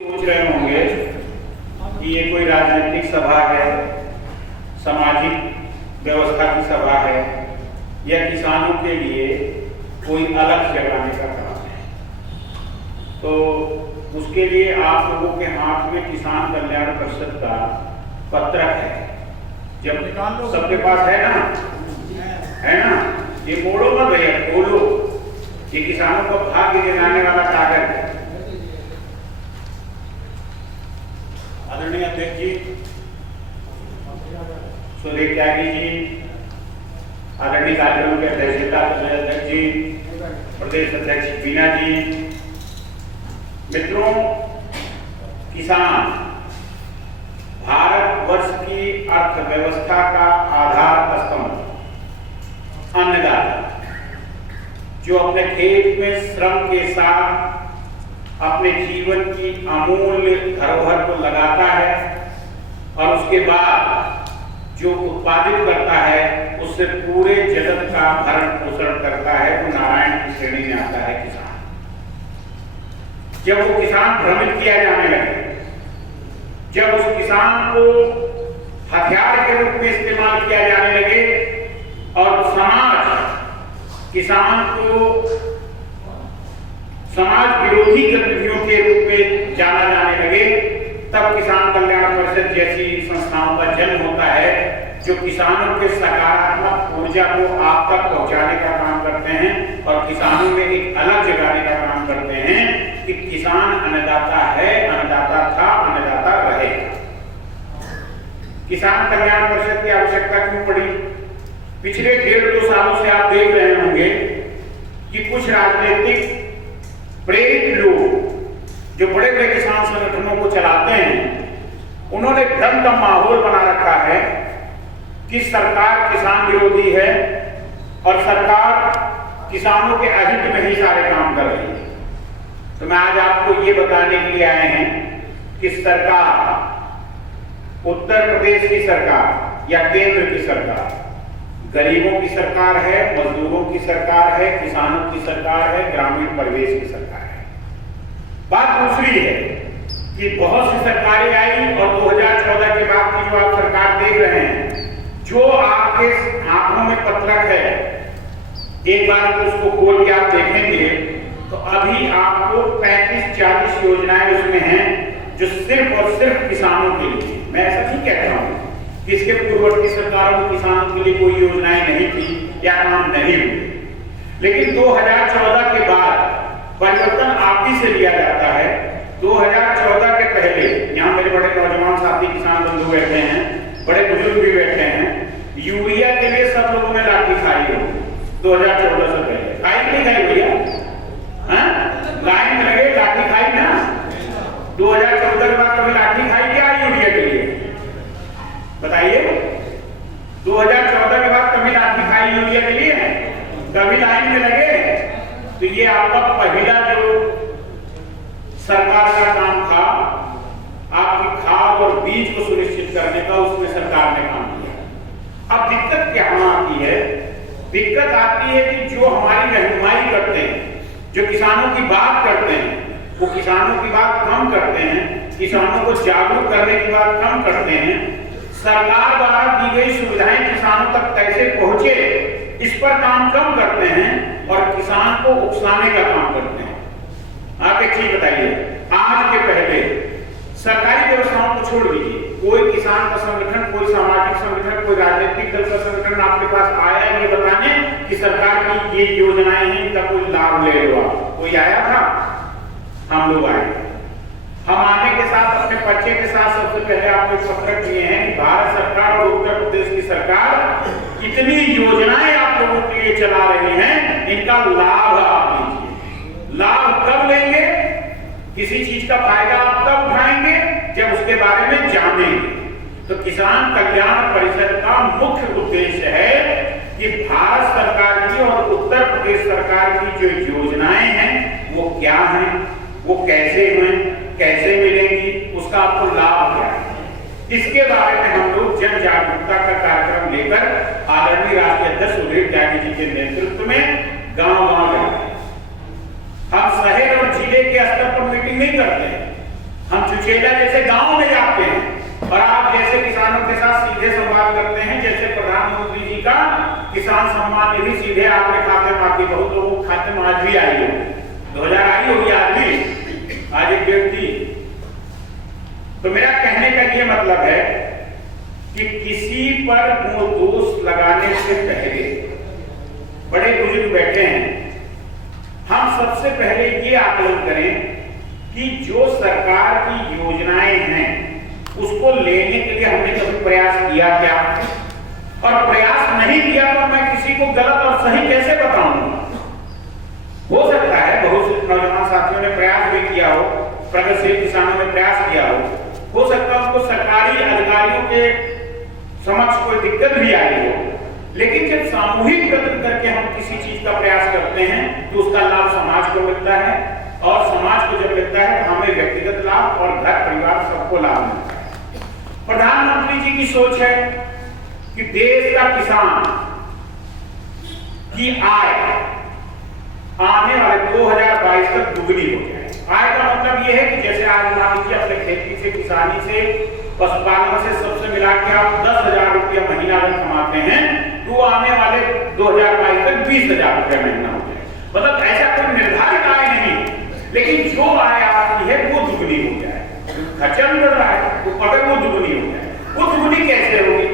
सोच रहे होंगे कि ये कोई राजनीतिक सभा है, सामाजिक व्यवस्था की सभा है या किसानों के लिए कोई अलग जगाने का काम है। तो उसके लिए आप लोगों के हाथ में किसान कल्याण परिषद का पत्रक है। जब सबके पास है ना, ये मोड़ो मत भैया, खोलो। ये किसानों को भाग्य दिलाने वाला कागज है। आदरणीय अध्यक्ष जी सुरेश त्यागी जी, आदरणीय कार्यक्रम के अध्यक्षता अध्यक्ष जी, प्रदेश अध्यक्ष बीना जी, मित्रों, किसान भारतवर्ष की अर्थव्यवस्था का आधार स्तंभ, अन्नदाता, जो अपने खेत में श्रम के साथ अपने जीवन की अमूल्य धरोहर को लगाता है और उसके बाद जो उत्पादित करता है उससे पूरे जगत का भरण पोषण करता है, वो नारायण की श्रेणी में आता है किसान। जब वो किसान भ्रमित किया जाने लगे, जब उस किसान को हथियार के रूप में इस्तेमाल किया जाने लगे और समाज किसान को समाज विरोधी गतिविधियों के रूप में जाना जाने लगे, तब किसान कल्याण परिषद जैसी संस्थाओं का जन्म होता है जो किसानों के सकारात्मक ऊर्जा को आप तक पहुंचाने का काम करते हैं और किसानों में एक अलग जगाने का काम करते हैं कि किसान अन्नदाता है, अन्नदाता था, अन्नदाता रहेगा। किसान कल्याण परिषद की आवश्यकता क्यों पड़ी? पिछले 1.5-2 सालों से आप देख रहे होंगे कि कुछ राजनीतिक प्रेरित लोग जो बड़े बड़े किसान संगठनों को चलाते हैं, उन्होंने भ्रम का माहौल बना रखा है कि सरकार किसान विरोधी है और सरकार किसानों के अहित में ही सारे काम कर रही है। तो मैं आज आपको ये बताने के लिए आए हैं कि सरकार, उत्तर प्रदेश की सरकार या केंद्र की सरकार, गरीबों की सरकार है, मजदूरों की सरकार है, किसानों की सरकार है, ग्रामीण परिवेश की सरकार है। बात दूसरी है कि बहुत सी सरकारें आई और 2014 के बाद की जो आप सरकार देख रहे हैं, जो आपके आंखों में पत्रक है, एक बार तो उसको खोल के आप देखेंगे तो अभी आपको 35-40 योजनाएं उसमें हैं जो सिर्फ और सिर्फ किसानों के लिए। मैं ऐसा नहीं कहता हूं कि इसके पूर्ववर्ती सरकारों में किसानों के लिए कोई योजनाएं नहीं थी या काम नहीं हुए, लेकिन 2014 के बाद परिवर्तन आप ही से लिया जाता है। 2014 के पहले यहाँ मेरे बड़े नौजवान साथी किसान बंधु बैठे हैं, बड़े बुजुर्ग भी बैठे हैं, यूरिया के लिए सब लोगों ने लाठी खाई हो 2014 से पहले। खाई नहीं खाई भैया? लाइन में लगे लाठी खाई ना? 2014 के बाद कभी लाठी खाई क्या यूरिया के लिए? बताइए। 2014 के बाद कभी लाठी खाई यूरिया के लिए? कभी लाइन में लगे? तो ये आपका पहला जो सरकार का काम था, आपकी खाद और बीज को सुनिश्चित करने का, उसमें सरकार ने काम किया। अब दिक्कत क्या आती है? दिक्कत आती है कि जो हमारी रहनुमाई करते हैं, जो किसानों की बात करते हैं, वो किसानों की बात कम करते हैं, किसानों को जागरूक करने की बात कम करते हैं। सरकार द्वारा दी गई सुविधाएं किसानों तक कैसे पहुंचे, इस पर काम कम करते हैं और किसान को उकसाने का काम करते हैं। आप एक चीज बताइए, आज के पहले सरकारी व्यवस्थाओं को छोड़ दीजिए, कोई किसान का संगठन, कोई सामाजिक संगठन, कोई राजनीतिक दल का संगठन आपके पास आया ये बताने कि सरकार की ये योजनाएं हैं, इनका कोई लाभ ले लो आप? कोई आया था? हम लोग आए। हम आने के साथ अपने पर्चे के साथ सबसे पहले आपको एक पत्रक दिए हैं कि भारत सरकार और उत्तर प्रदेश की सरकार इतनी योजनाएं आप लोगों के लिए चला रही हैं, इनका लाभ आप लीजिए। लाभ कब लेंगे? किसी चीज का फायदा आप तब उठाएंगे जब उसके बारे में जानेंगे। तो किसान कल्याण परिषद का मुख्य उद्देश्य है कि भारत सरकार की और उत्तर प्रदेश सरकार की जो योजनाएं हैं वो क्या हैं, वो कैसे हैं, कैसे मिलेंगी, उसका आपको लाभ क्या है, इसके बारे में हम लोग जन जागरूकता का कार्यक्रम लेकर आदरणीय राष्ट्रीय अध्यक्ष सुरेश त्यागी जी के नेतृत्व में गांव-गांव गए। हम शहर और जिले के स्तर पर मीटिंग नहीं करते हैं, हम चुचेला जैसे गांव में जाते हैं और आप जैसे किसानों के साथ सीधे संवाद करते हैं, जैसे प्रधानमंत्री जी का किसान सम्मान निधि सीधे आपके खाते में आती, बहुत लोगों के खाते में आज भी आई हो, 2000 आई होगी आज भी, आज एक व्यक्ति। तो मेरा कहने का ये मतलब है कि किसी पर दोष लगाने से पहले, बड़े बुजुर्ग बैठे हैं, हम सबसे पहले ये आकलन करें कि जो सरकार की योजनाएं हैं उसको लेने के लिए हमने कभी प्रयास किया क्या, और प्रयास नहीं किया तो मैं किसी को गलत और सही कैसे बताऊंगा। हो सकता है बहुत से नौजवान साथियों ने प्रयास भी किया हो, प्रगतिशील किसानों ने प्रयास किया हो सकता है उसको सरकारी अधिकारियों के समक्ष कोई दिक्कत भी आई हो, लेकिन जब सामूहिक प्रयत्न करके हम किसी चीज का प्रयास करते हैं तो उसका लाभ समाज को मिलता है, और समाज को जब मिलता है तो हमें व्यक्तिगत लाभ और घर परिवार सबको लाभ मिलता है। प्रधानमंत्री जी की सोच है कि देश का किसान की आय आने वाले 2022 तक दुगनी हो जाए। आय का मतलब यह है कि जैसे आज मान लीजिए अपने खेती से, किसानी से, पशुपालन से सबसे मिला के आप 10,000 रुपया महीना अगर कमाते हैं तो आने वाले 2022 तक 20,000 रुपया महीना हो जाए। मतलब ऐसा कोई निर्धारित आय नहीं, लेकिन जो आय आती है वो दुगनी हो जाए। खर्चा भी बढ़ रहा है तो अगर वो दुगनी हो जाए, वो दुगनी कैसे होगी?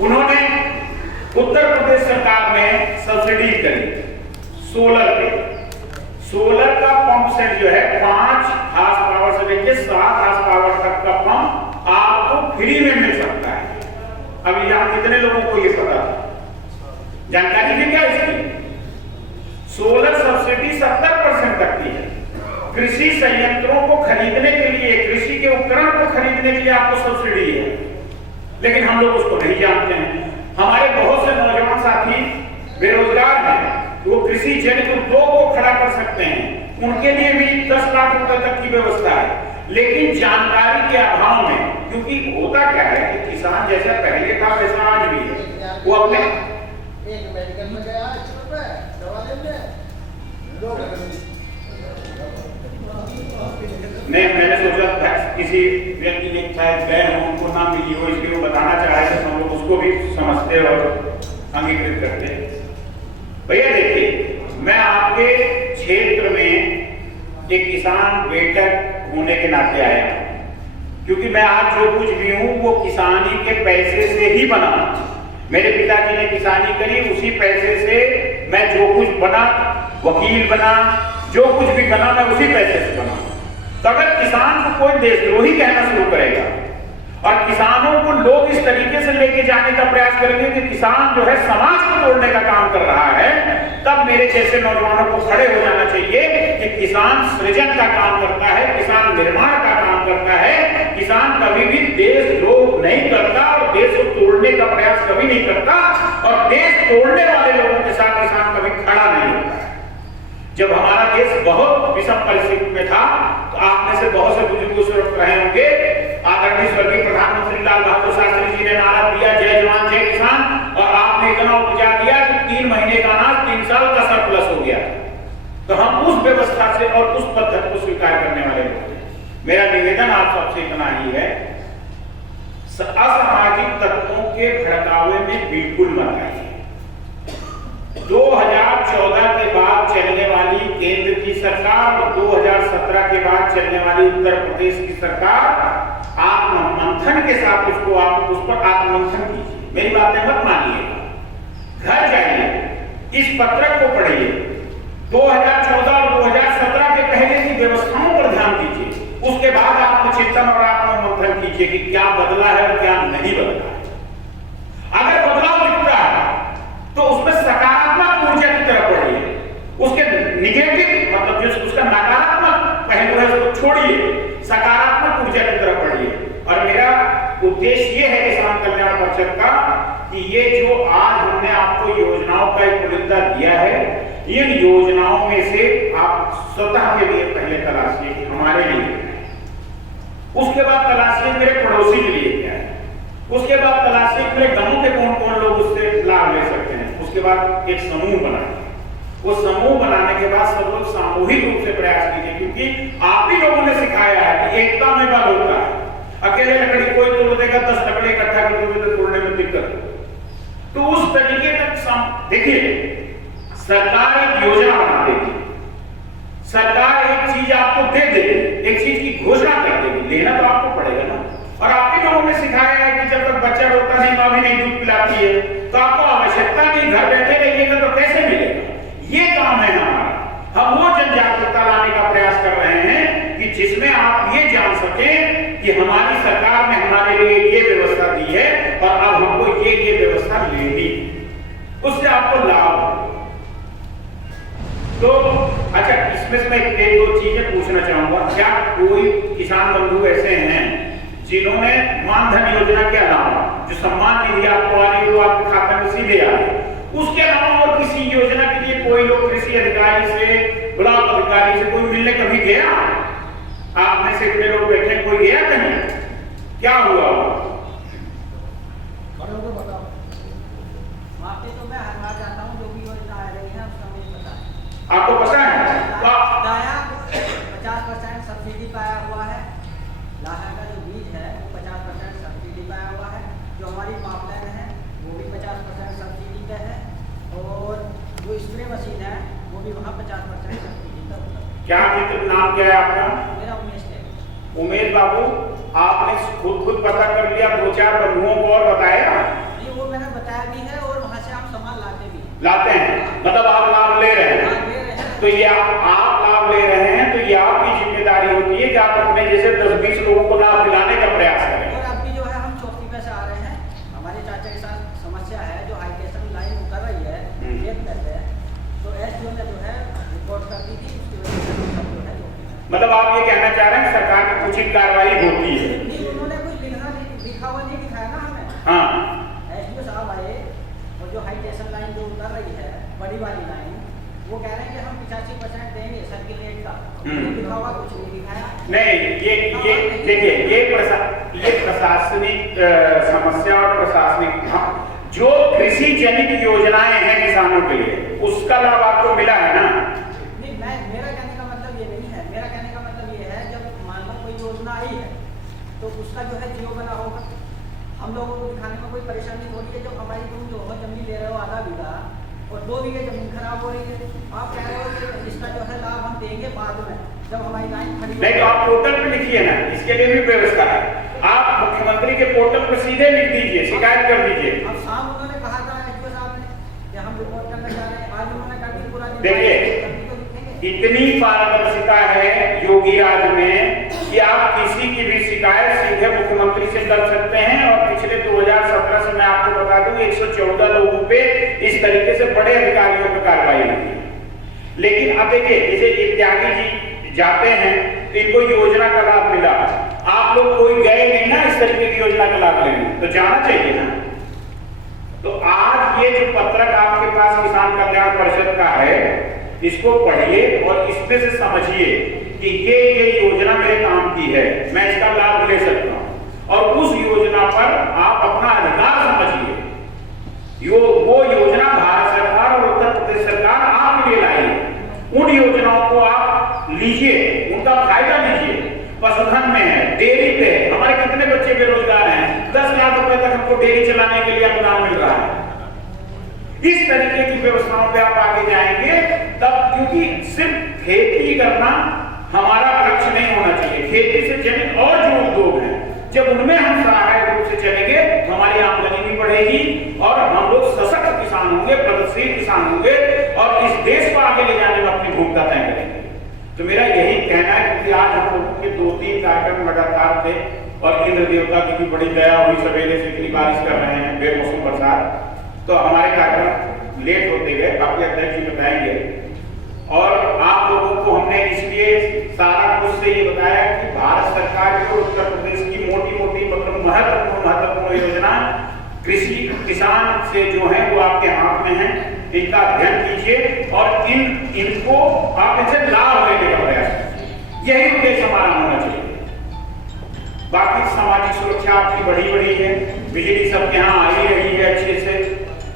उन्होंने उत्तर प्रदेश सरकार में सब्सिडी करी सोलर पे। सोलर का पंप सेट जो है 5 हार्स पावर से लेकर 7 हार्स पावर तक का पंप आपको फ्री में मिल सकता है। अभी यहां कितने लोगों को ये पता था? जानकारी थी क्या इसकी? सोलर सब्सिडी 70% तक की है। कृषि संयंत्रों को खरीदने के लिए, कृषि के उपकरण को खरीदने के लिए आपको सब्सिडी है, लेकिन हम लोग उसको नहीं जानते हैं। हमारे बहुत से नौजवान साथी बेरोजगार हैं, वो कृषि जनित उद्योग को खड़ा कर सकते हैं, उनके लिए भी 10 लाख रुपए तक की व्यवस्था है, लेकिन जानकारी के अभाव में, क्योंकि होता क्या है कि किसान जैसा पहले था वैसा आज भी है, वो अपने एक मेडिकल में गया दवा लेने नहीं, मैंने सोचा किसी व्यक्ति ने शायद गए हो, उनको नाम मिली हो, इसलिए वो बताना चाह रहे थे, हम लोग उसको भी समझते और अंगीकृत करते हैं। भैया देखिए, मैं आपके क्षेत्र में एक किसान बेटक होने के नाते आया हूं, क्योंकि मैं आज जो कुछ भी हूं वो किसानी के पैसे से ही बना। मेरे पिताजी ने किसानी करी, उसी पैसे से मैं जो कुछ बना, वकील बना, जो कुछ भी बना मैं उसी पैसे से बना। तो अगर किसान को कोई देशद्रोही कहना शुरू करेगा और किसानों को लोग इस तरीके से लेके जाने का प्रयास करेंगे कि किसान जो है समाज को तोड़ने का काम कर रहा है, तब मेरे जैसे नौजवानों को खड़े हो जाना चाहिए कि किसान सृजन का काम करता है, किसान निर्माण का काम करता है, किसान कभी भी देशद्रोह नहीं करता और देश को तोड़ने का प्रयास कभी नहीं करता, और देश तोड़ने वाले लोगों के साथ किसान कभी खड़ा नहीं होता है। जब हमारा देश बहुत विषम परिस्थिति में था तो आप में से बहुत से बुजुर्ग उस वक्त रहे होंगे, आदरणीय स्वर्गीय प्रधानमंत्री लाल बहादुर शास्त्री जी ने नारा दिया जय जवान जय किसान, और आपने इतना उपजा दिया कि 3 महीने का अनाज 3 साल का सरप्लस हो गया। तो हम उस व्यवस्था से और उस पद्धति को स्वीकार करने वाले लोग हैं। मेरा निवेदन आप सबसे इतना ही है, असामाजिक तत्वों के भड़कावे में बिल्कुल मत आइए। 2014 के बाद चलने वाली केंद्र की सरकार और 2017 के बाद चलने वाली उत्तर प्रदेश की सरकार आत्ममंथन के साथ उसको आप उस पर आत्ममंथन कीजिए। मेरी बातें मत मानिएगा, घर जाइए, इस पत्रक को पढ़िए, 2014 और 2017 के पहले की व्यवस्थाओं पर ध्यान दीजिए, उसके बाद आत्मचिंतन और आत्ममंथन कीजिए कि क्या बदला है और क्या नहीं बदला है। अगर बदलाव दिखता है तो उसमें सकारात्मक ऊर्जा की तरफ बढ़िए, उसके निगेटिव मतलब जो उसका नकारात्मक पहलू है उसको छोड़िए, सकारात्मक ऊर्जा की तरफ बढ़िए। और मेरा उद्देश्य ये है किसान कल्याण परिषद का कि ये जो आज हमने आपको योजनाओं का एक पुलिंदा दिया है, इन योजनाओं में से आप स्वतः के लिए पहले तलाशिए कि हमारे लिए, उसके बाद तलाशिए मेरे पड़ोसी के लिए क्या है, उसके बाद तलाशिए मेरे गांव के कौन कौन लोग उससे लाभ ले सकते हैं, उसके बाद एक समूह बनाइए। वो समूह बनाने के बाद सब लोग सामूहिक रूप से प्रयास कीजिए, क्योंकि आप ही लोगों ने सिखाया है कि एकता में बल होता है। अकेले लकड़ी कोई तोड़ देगा, 10 लकड़ी इकट्ठा कर दोगे तो तोड़ने में दिक्कत। तो उस तरीके तक देखिए, सरकार एक योजना बना देगी, सरकार एक चीज आपको दे देगी, एक चीज की घोषणा कर देगी, लेना तो आपको पड़ेगा ना। और आप ही लोगों ने सिखाया है कि जब तक बच्चा रोता नहीं, माँ भी नहीं दूध पिलाती है, तो आपको आवश्यकता नहीं, घर बैठे रहिएगा तो कैसे मिलेगा। ये काम है हमारा। हम वो जन जागरूकता लाने का प्रयास कर रहे हैं कि जिसमें आप ये जान सकें कि हमारी सरकार ने हमारे लिए ये व्यवस्था दी है और अब हमको ये व्यवस्था लेनी, उससे आपको लाभ हो। तो अच्छा, इसमें से मैं एक दो चीजें पूछना चाहूंगा। क्या कोई किसान बंधु ऐसे हैं जिन्होंने मानधन योजना के अलावा जो सम्मान निधि आपको आ रही है वो आपके खाते में सीधे आ रही है, उसके अलावा और किसी योजना के लिए कोई लोग कृषि अधिकारी से, ब्लॉक अधिकारी से कोई मिलने कभी गया? आप में से इतने लोग बैठे, कोई गया कहीं? क्या हुआ? तो मैं हर बार जाता हूँ, जो भी योजना आ रही है उसका मुझे पता है। आपको पता है? 50% सब्सिडी पाया हुआ है, लाहा का जो बीज है वो 50% सब्सिडी पाया हुआ है, जो हमारी पाइपलाइन है वो भी 50% सब्सिडी पे है, और जो स्प्रे मशीन है वो भी वहाँ 50% सब्सिडी पे है। क्या मित्र, नाम क्या है आपका? मेरा उमेश है। उमेश बाबू, आपने खुद पता कर लिया, 2-4 बंधुओं को और बताया? ये वो मैंने बताया भी है, और वहाँ से आप सामान लाते भी लाते हैं, मतलब आप लाभ ले रहे हैं। तो ये आप लाभ ले रहे हैं, तो ये आपकी जिम्मेदारी होती है कि आप अपने जैसे 10-20 लोगों को लाभ दिलाने का प्रयास करें। और अभी जो है हम चौकी पे से आ रहे हैं, हमारे चाचा के साथ समस्या है, जो हाई टेंशन लाइन उतर रही है खेत में से, तो एसडीओ ने जो है रिपोर्ट कर दी थी, उसकी वजह से हम सब जो है मतलब आप ये कहना चाह रहे हैं सरकार की उचित कार्रवाई होती है? नहीं, उन्होंने कुछ लिखा हुआ नहीं दिखाया ना हमें। हाँ, एसडीओ साहब आए और जो हाई टेंशन लाइन जो उतर रही है, बड़ी वाली लाइन, वो कह रहे हैं कि हम 85% देंगे सर्किलेट का, लिखा हुआ कुछ नहीं दिखाया। नहीं, ये देखिए, ये प्रशासनिक समस्या और प्रशासनिक जो कृषि जनित योजनाएं हैं किसानों के लिए, उसका लाभ आपको मिला है ना? नहीं, मेरा कहने का मतलब ये नहीं है। मेरा कहने का मतलब ये है, जब मान लो कोई योजना आई है तो उसका जो है जियो बना होगा, हम लोगों को दिखाने में कोई परेशानी हो रही है। जब हमारी तुम जो जमीन ले रहे हो आधा बीघा और 2 बीघे जमीन खराब हो रही है, आप कह रहे हो कि इसका जो है लाभ हम देंगे बाद में, जब हमारी लाइन खड़ी नहीं, तो आप पोर्टल पे लिखिए ना, इसके लिए भी व्यवस्था है। आप मुख्यमंत्री के पोर्टल पे सीधे लिख दीजिए, शिकायत कर दीजिए। अब शाम उन्होंने कहा था एसडीओ साहब ने कि हम रिपोर्ट करना चाह रहे हैं, आज उन्होंने कर दी पूरा दिन। देखिए, इतनी पारदर्शिता है योगी राज में कि आप किसी की भी शिकायत सीधे मुख्यमंत्री से कर सकते हैं। और पिछले 2017 से मैं आपको बता दूं 114 लोगों पे इस तरीके से बड़े अधिकारियों पर कार्रवाई हुई है। लेकिन अब देखिए, जैसे त्यागी जी जाते हैं तो इनको योजना का लाभ मिला, आप लोग कोई गए नहीं ना इस तरीके की योजना का लाभ लेने, तो जाना चाहिए ना। तो आज ये जो पत्रक आपके पास किसान कल्याण परिषद का है, इसको पढ़िए और इसमें से समझिए कि ये योजना मेरे काम की है, मैं इसका लाभ ले सकता हूं, और उस योजना पर आप अपना अधिकार समझिए। वो योजना भारत सरकार और उत्तर प्रदेश सरकार आपके लिए लाई है। उन योजनाओं को आप लीजिए, उनका फायदा लीजिए। पशुधन में है, डेयरी पे है, हमारे कितने बच्चे बेरोजगार हैं, 10 लाख रुपए तक हमको डेयरी चलाने के लिए अनुदान मिल रहा है। इस तरीके की व्यवस्थाओं पे आप आगे जाएंगे तब, क्योंकि सिर्फ खेती करना हमारा लक्ष्य नहीं होना चाहिए। खेती से जनित और जो उद्योग हैं, जब उनमें हम सहायक रूप से चलेंगे तो हमारी आमदनी भी बढ़ेगी और हम लोग सशक्त किसान होंगे, प्रगतिशील किसान होंगे और इस देश को आगे ले जाने में अपनी भूमिका तय करेंगे। तो मेरा यही कहना है, क्योंकि आज हम लोगों के 2-3 कार्यक्रम लगातार थे और इंद्र देवता की भी बड़ी दया हुई, सवेरे से इतनी बारिश कर रहे हैं, बेमौसम बरसात, तो हमारे कार्यक्रम लेट होते गए, बाकी अध्यक्ष जी बताएंगे। और आप लोगों को हमने इसलिए सारा कुछ से ये बताया कि भारत सरकार की और उत्तर प्रदेश की मोटी-मोटी मतलब महत्वपूर्ण योजना कृषि किसान से जो है वो आपके हाथ में है, इनका अध्ययन कीजिए और इनको आप इनसे लाभ लेने का प्रयास कीजिए। यही उद्देश्य हमारा होना चाहिए। बाकी सामाजिक सुरक्षा आपकी बढ़ी है, बिजली सबके यहाँ आ ही रही है अच्छे से,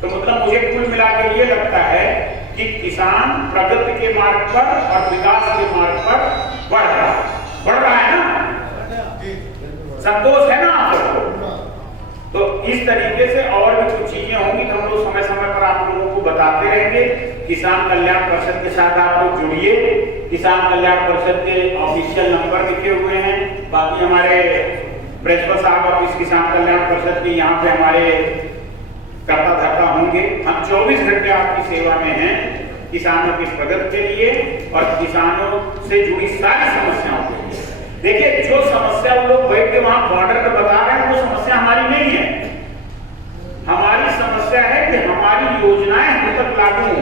तो मतलब मुझे कुल मिला के ये लगता है कि किसान प्रगति के मार्ग पर और विकास के मार्ग पर बढ़ रहा है ना? संतोष है ना आप सबको? तो इस तरीके से और भी कुछ चीजें होंगी तो हम लोग समय समय पर आप लोगों को बताते रहेंगे। किसान कल्याण परिषद के साथ आप लोग जुड़िए। किसान कल्याण परिषद के ऑफिशियल नंबर लिखे हुए हैं। बाकी हमारे प्रिंसिपल साहब अब इस किसान कल्याण परिषद के यहाँ पे हमारे करता धरता होंगे। हम 24 घंटे आपकी सेवा में हैं किसानों की प्रगति के लिए और किसानों से जुड़ी सारी समस्याओं के लिए। देखिए, जो समस्या वो लोग बैठ के वहां बॉर्डर पे बता रहे हैं वो समस्या हमारी नहीं है। हमारी समस्या है कि हमारी योजनाएं हम तक लागू हो,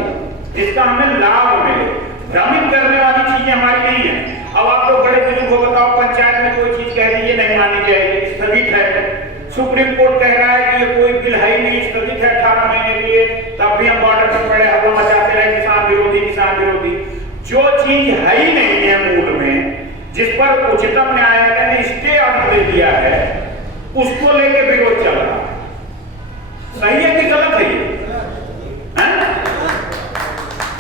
जिसका हमें लाभ मिले। भ्रमित करने वाली चीजें हमारी नहीं है। अब आप लोग बड़े बुजुर्ग को बताओ, पंचायत में कोई चीज कह दी, ये नहीं मानी जाएगी, स्थगित है। सुप्रीम कोर्ट कह रहा है कि ये कोई बिल है ही नहीं, स्थगित है 18 महीने के लिए, तब भी हम बॉर्डर पर पड़े हवा मचाते रहे किसान विरोधी, किसान विरोधी। जो चीज है ही नहीं है मूल में, जिस पर उच्चतम न्यायालय ने स्टे ऑर्डर दे दिया है, उसको लेके विरोध चल रहा है। सही है कि गलत है ये?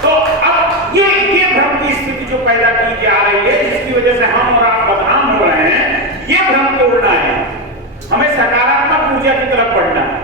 तो अब ये भ्रम की स्थिति जो पैदा की जा रही है, जिसकी वजह से हम और आप बदनाम हो रहे हैं, ये भ्रम तोड़ना है। हमें सकारात्मक ऊर्जा की तरफ बढ़ना है।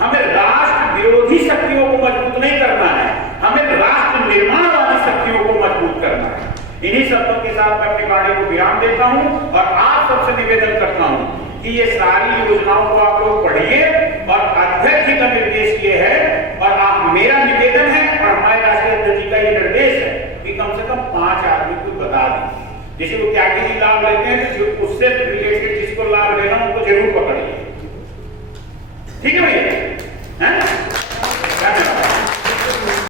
हमें राष्ट्र विरोधी शक्तियों को मजबूत नहीं करना है, हमें राष्ट्र निर्माण वाली शक्तियों को मजबूत करना है। इन्हीं शब्दों के साथ मैं अपनी वाणी को विराम देता हूं और आप सबसे निवेदन करता हूं कि ये सारी योजनाओं को आप लोग पढ़िए और अध्यक्ष जी का निर्देश ये है और आप मेरा निवेदन है और हमारे राष्ट्रीय अध्यक्ष जी का ये निर्देश है कि कम से कम 5 आदमी को बता दीजिए। जैसे वो त्यागी जी लाभ लेते हैं तो उससे रिलेटेड जिसको लाभ लेना उनको जरूर पकड़िए। ठीक है भैया?